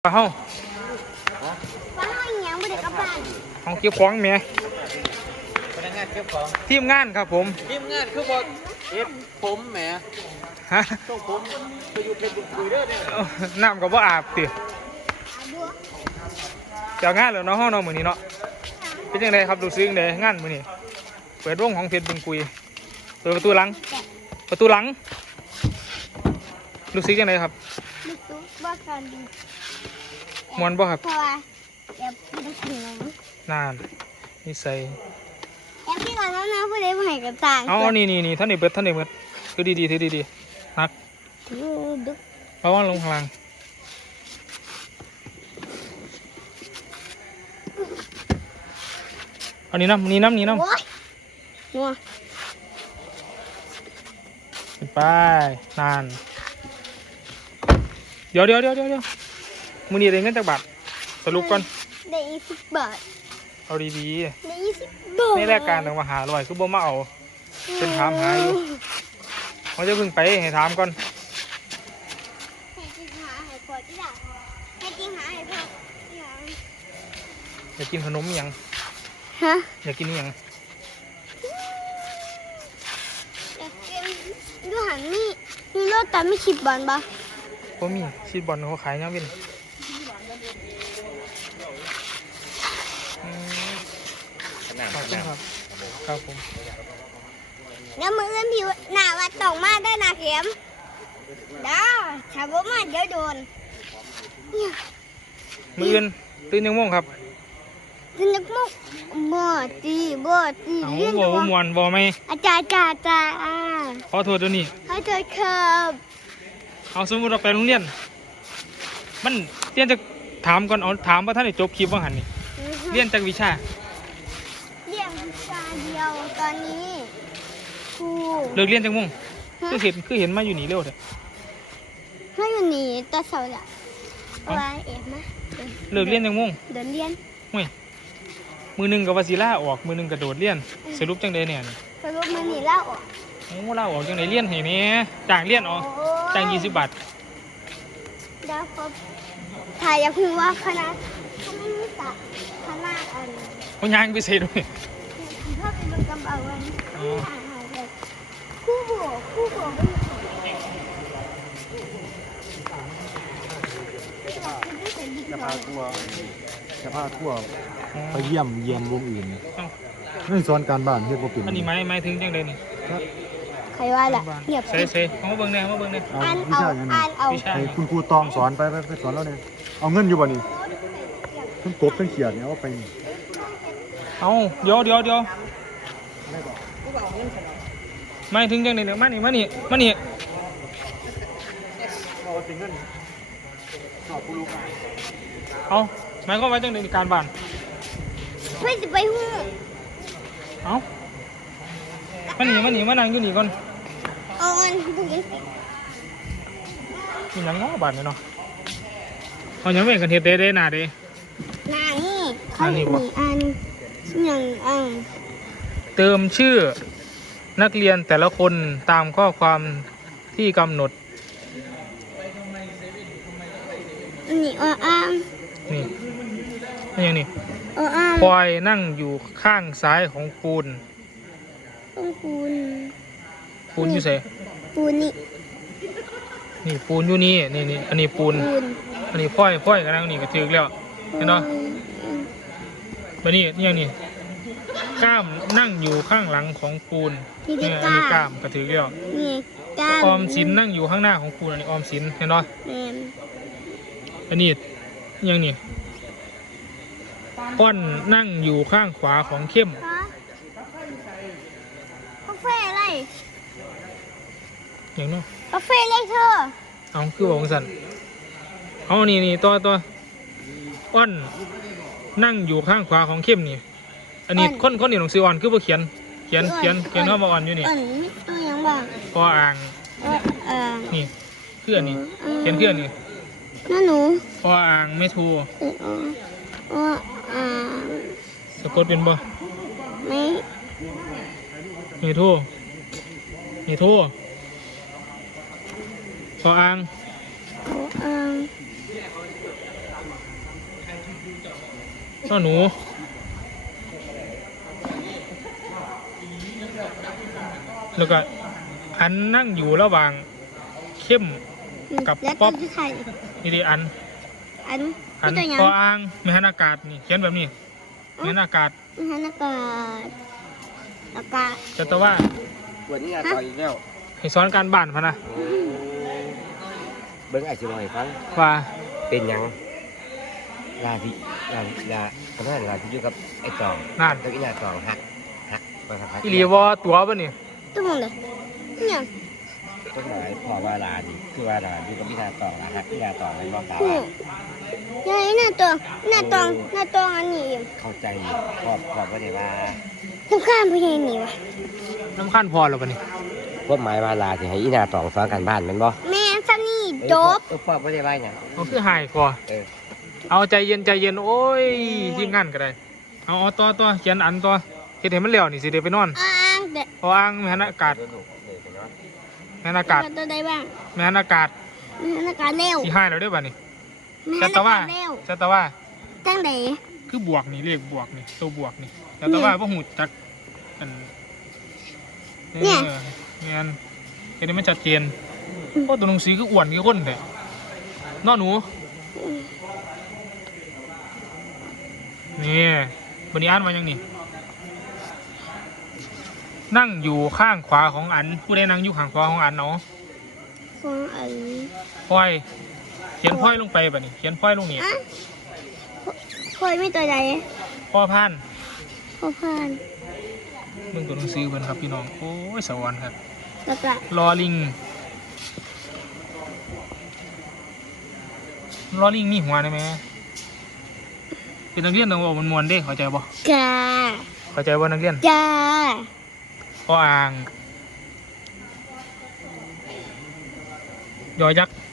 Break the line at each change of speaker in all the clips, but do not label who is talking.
ห้อง
ว่าห้องยังไม่ได้กลับบ้าน
ห้องเก็บของเมีย
พนักงานเก็บของ
ทีมงานครับผม
ทีมงานคือบอสเอฟผมแหม
ฮะ
ต้องผมไปอยู่เป็นบุญคุยเด้อเนี่ย
น้ำกับว่าอาบติเจ้างานเหรอเนาะห้องนอนมือนี้เนาะเป็นยังไงครับดูซึ้งเลยงานมือนี้เปิดร่วงของเพชรบึงกุยเปิดประตูหลังดูซึ้งยังไงครับ
รู้สึกว่าการดี
มวนบ่ครับ
เพราะว่าเดี๋ยวไปถึง
นานนี่ใส่
พี่ก่อนแล้วนะผู้ใดผู้ใหญ่กับต่าง
เอานี่ท่านนี่เบิดคือดีนัก
ดึก
เพราะว่าลงพลังเอานี่น้ำ
นัว
ไปนานเดี๋ยวมือนี้ได้เงินจากบาทสรุปก่อน
ได้20 บาท
เอาดี
ได้20 บาท
ในรายการต้องมาหาลอยคือบ่มาเอาเป็นถามหาอยู่เขาจะพึ่งไปให้ถามก่อน
ให้จริงหาให้พอที่อยากให้จริงหาให้พอ
อยากกินขนมยัง
ฮะ
อยากกินยัง
อยากกินดูหันมีรถแต่ไม่10 บาทปะ
ก็มีชีสบอลเขาขายยังเป็นขอบคุณครับผม
แล้วมืออื่นผิวหน้าวัดตกมาได้นาเข็มด้าชาวบ้านมาเดี๋ยวโดน
มืออื่นตื่นยังม่วงครับ
ตื่นยังม่วงบ่ตี
เรียนบ่มวนบ่ไหม
อาจารย์
ขอโทษด้วยนี่
ขอโทษครับ
เอาสมมติเราไปโรงเรียนมันเรียนจะถามก่อนเอาถามว่าท่านได้จบคลิปว่าหันนี่เรียนจากวิชา
เรียนวิชาเดียวตอนนี้ครู
เลิกเรียนจากม่วงคือเห็นมาอยู่นี่เร็วเถอะ
มาอยู่นี่ตอนเสาร์ละว่าเอ็มนะ
เลิกเรียนจากม่วง
เดินเรียน
มือหนึ่งกับวาซิล่าออกมือหนึ่งกระโดดเรียนสรุปจังใดเนี่ย
สรุปมันนี่เล่าออก
เล่าออกจังใดเรียนเห็นนี้จ้างเรียนอ๋อจ้าง20 บาท
เดี๋ยวครับถ่ายอยากรู้ว่าคณะนิสสคณะ
เขาย่างพิเศษด้วย
ถ้าเป็นเรื่องกำบังวันคู่บวก
จะพาทั่วไปเยี่ยมวงอื่นนี่สอนการบ้านเฮ็ดบ่เป็น
อันนี้ไม้ถึงจังใดนี่
ใครว่าล่ะเงียบ
เซ่เขามาเบิ่งแน่
อ่านเอาให้คุณครูตองสอนไปสอนแล้วเนี่ยเอาเงินอยู่บ่นี่ทั้งกบทั้งเขียดเนี่ยเอาไป
เอาเดี๋ยวไม่ถึงจังใดเนี่ยมานี่เอาหมายความว่าจังใดการบ้าน
ไม่จะไปหู
เอามานั่งอยู่นี่ก่อน
เอาอันบุ๋ม
มีหยังง้อบาดเนาะเอาหยังไม่กันเฮ็ดได้หน้าเด้
หน้านี่เขามีอันอย่าง
เติมชื่อนักเรียนแต่ละคนตามข้อความที่กำหนด
นี่
นี่อย่างนี้พลอยนั่งอยู่ข้างซ้ายของปูนอยู่ไหน
ปูน
นี่ปูนอยู่นี่อันนี้ปูนอันนี้พลอยกันนั่งนี่ก็ถึกแล้วเห็นเนาะแบบนี้อย่างนี้ก้ามนั่งอยู่ข้างหลังของปูนนี่อันนี้ก้ามก็ถึกแล้วออมสินนั่งอยู่ข้างหน้าของปูนอันนี้ออมสินเห็นเนาะอันนี้อย่างนี้ป้อนนั่งอยู่ข้างขวาของเข้ม
กาแฟอะไร
อย่างเนาะ
กาแฟอะไรเธอ
เอาคือบอกสันเอานี่ตัวป้อนนั่งอยู่ข้างขวาของเข้มนี่อันนี้คนนี่หนังสืออ่อนคือบ่เขียนเข้ามาอ่อนอยู่นี่
ตัวยังบ้าง
ปออ่างนี่เพื่อนนี่เขียนเพื่อนนี่
นั่นหนู
ปออ่างไม่โทรสะกดเป็นบ่ไม่โทรปออ่างนอหนูแล้วก็อันนั่งอยู่ระหว่างเข้ม กับ
แล้ว
ป๊
ตั
อ
ว
ป
ที่ไทย
นี่ดิอัน
อัน
อัน
ตัวยัง
พออ่างไม่หันอากาศนี่เขียนแบบนี้ไม่หันอากาศ
มหันอากาศอากาศ
จะตัวว่า
วันนี้ต่ออีกแล้ว
ให้สอนการบ้านพะนะ
เบิ้งอาจจะลอยฟัง
ว่า
เป็นหยังลาพี่ลาเพราะนั้นลาพี่อยู่กับไอ้ตอง
นั่น
ตัวอีหน้าตองหักไปครับ
อีหลีวอตัวปะนี่
ตัวมึงเลยเนี่ย
ต้นไม้พอว่าลาดิคือว่าลาอยู่กับอีหน้าตองหักอีหน้าตองมันบอกกล่าว
หู
ว่า
ยังไงหน้าตองอันนี้
เข้าใจพอว่าได้ว่า
ต้องข้ามพยานี่วะ
น้ำขั้นพอแล้วปะนี่
พวกหมายว่าลาสิให้อีหน้าตองสอนการบ้านแมันบ่
แม่ซันนี่จบ
พ่อว่าได้ว่าหยัง
เอาคือหายพอ
เออ
เอาใจเย็นโอ้ยทีมงานก็ได้เอาตัวเขียนอันตัวเฮ็ดให้มันแล้วนี่สิเดี๋ยวไปนอน
อ้างแต่
พออ่างไม่หันอากาศไม่หันอากาศ
ตัวใดบ้าง
ไม่หันอากาศ
มหันอากาศเร็ว
สิหายแล้วเด้อบัดนี้
ม
จะ
หัน
ตะ
อา
ว่า
กาศเร็ว
จะตะว่า
ตั้งแต่
คือบวกนี่เลขบวกนี่ตัวบวกนี่จะตะว่าบ่หูจักอันเงี้ยเห็นไหมมันชัดเจนโอ้ตัวหนังสือคืออ้วนคือคนแต่นอหนูนี่วันนี้อ่านมายังนี่นั่งอยู่ข้างขวาของอันผู้ใดนั่งอยู่ข้างขวาของอันเนาะ
ของอัน
พลอยเขียนพลอยลงไปแบบนี้เขียนพลอยลงนี่
อ่ะคอยไม่ตัวใด
พ่อพาน
พ่อพาน
เบิ่งตัวหนังสือเพิ่นครับพี่น้องโอ้ยสวรรค์ครับ
แล้วก็
ลอลิงมีหัวได้ไหมเป็นนักเรียนต้องบอกมันมวนๆเด้เข้าใจบ่
กา
เข้าใจบ่นักเรียน
กา
พออ่างยอยักษ์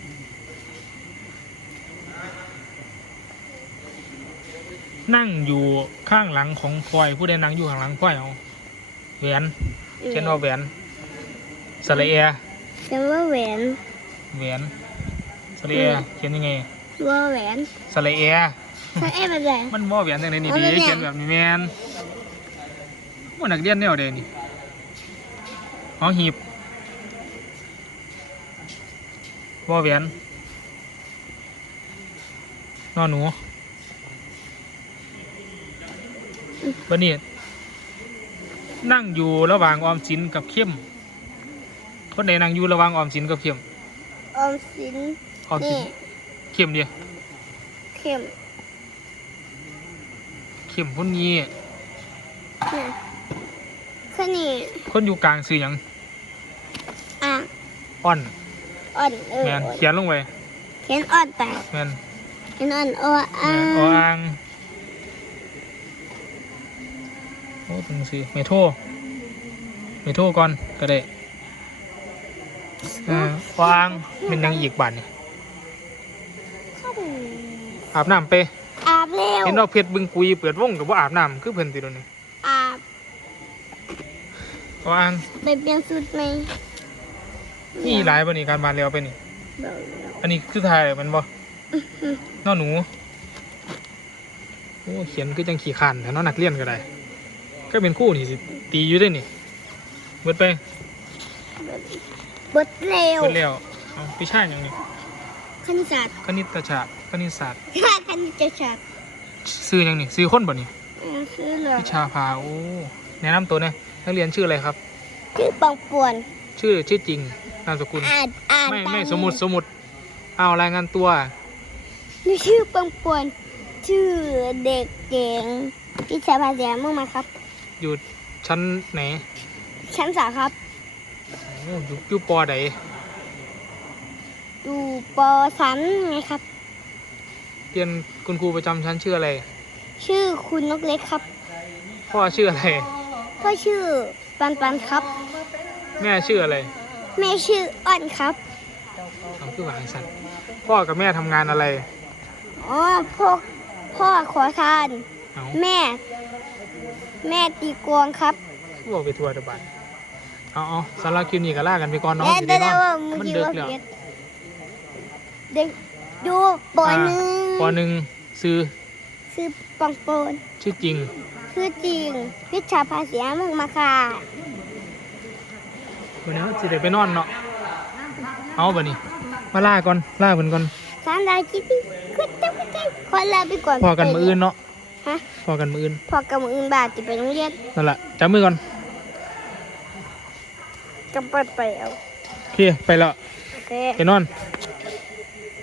นั่งอยู่ข้างหลังของพลอยผู้ใดนั่งอยู่ข้างหลังพลอยเอาแหวนเขียนว่าแหวนสระเอ
เขียนว่าแหวน
แหวนสระเอเขียนยังไง
ว่าแหวน
สระเอ
ใช้แบบไหน
มันบ่แหวนจังไดนี่
เอา
ดี
แบบเนี้ย
เขียนแบบนี้แม่นบ่นักเรียนแนวใดนี่หอหีบบ่แหวนนอนหนูบัดนี้นั่งอยู่ระหว่างออมสินกับเข้มคนใดนั่งอยู่ระหว่างออมสินกับเข้ม
ออมสิน
ออมสิน
นี่
เข้มเดียว
เข้ม
เข้มคนนี้
เนี่ยข้านี่
คนอยู่กลางซื้อหยัง
อ่ะ
อ่อน
อ่อน
แมนเขียนลงไป
เขียนอ่อนไป
แมน
เขียนอ่อน
แม
อ่าน
ออ่างโอ้ตรงซื้อเมโทรก่อนก็ได้อ่างเป็นยังอีกบาทนี่อาบน้ำไป
อาบเร็ว
เห็นดอกเพชรบึงกุยเปิดวงกับว่าอาบน้ำคือเพิ่นติโดนนี่
อาบ
อ่าง
ไปเปลี่ยนชุดไหม
นี่หลายบ่นี่การบานเร็วไปนี่
เบา
อันนี้คือไทยมันบ่นอหนูโอ้เขียนคือจังขี่ขันแต่นอนักเรียนก็ได้ก็เป็นคู่นี่สิตีอยู่ได้นี่เบิดไป
บดเร็ว
เบิดแล้วเอาพี่ชายอย่างนี้
คณิตศาสตร์
คณิตศาสตร์คณิตศาสตร์
คณิตศาสตร์
ซื้ออย่างนี้ซื้อคนบ่นี่
คือเหรอ
พิชาภาโอ้แนะนำตัวเนี่ยนักเรียนชื่ออะไรครับ
คือปังป่วน
ชื่อจริงนามสกุล
อ่าน
ไม่
ตา
ไม่สมมุติเอารายงานตัว
นี่ชื่อปังป่วน ชื่อเด็กเก่งพิชาภาษามึงมาครับ
อยู่ชั้นไหน
ชั้นสามครับ
โอ้อยู่ปอใด
อยู่ปสามไงครับ
เรียนคุณครูประจำชั้นชื่ออะไร
ชื่อคุณนกเล็กครับ
พ่อชื่ออะไร
พ่อชื่อปันปันครับ
แม่ชื่ออะไร
แม่ชื่ออ้อนครับ
ทำคือหวานสันพ่อกับแม่ทำงานอะไร
อ๋อพ่อขอทาน
เอา
แม่ตีกวงครับ
บอกไปทัวร์เดบันเอาสำหรับคลิปนี้ก็ลากันไปก่อนเนาะ
และ
สิ
แต่
ได้น
ว่า
อน
เมื่อ
มัน
กี้
ดึก
ว่า
แล้ว
เพียเด็กดูปหนึ่ง
ปอหนึ่งซื้อ
ซื้อปองโปน
ชื่อจริง
คือจริงวิชาภาษีเมืองมาค่ะ
วันนี้สิได้ไปนอนเนาะเอาบ่นี่มาล่าก่อนล่าเพิ่นก่อน
สามดาวคิดที่คือเต็มกันคนลาไปก่อน
พอกันมื้ออื่นเนาะ
ฮะ
พอกันมื้ออื่น
พอกับมืออื่นบาทจะไปโรงเรียน
นั่นแหละจับมือก่อน
ก็เปิดไปเอา
โอเคไปแล้ว
โอเค
ไปนอน
ไ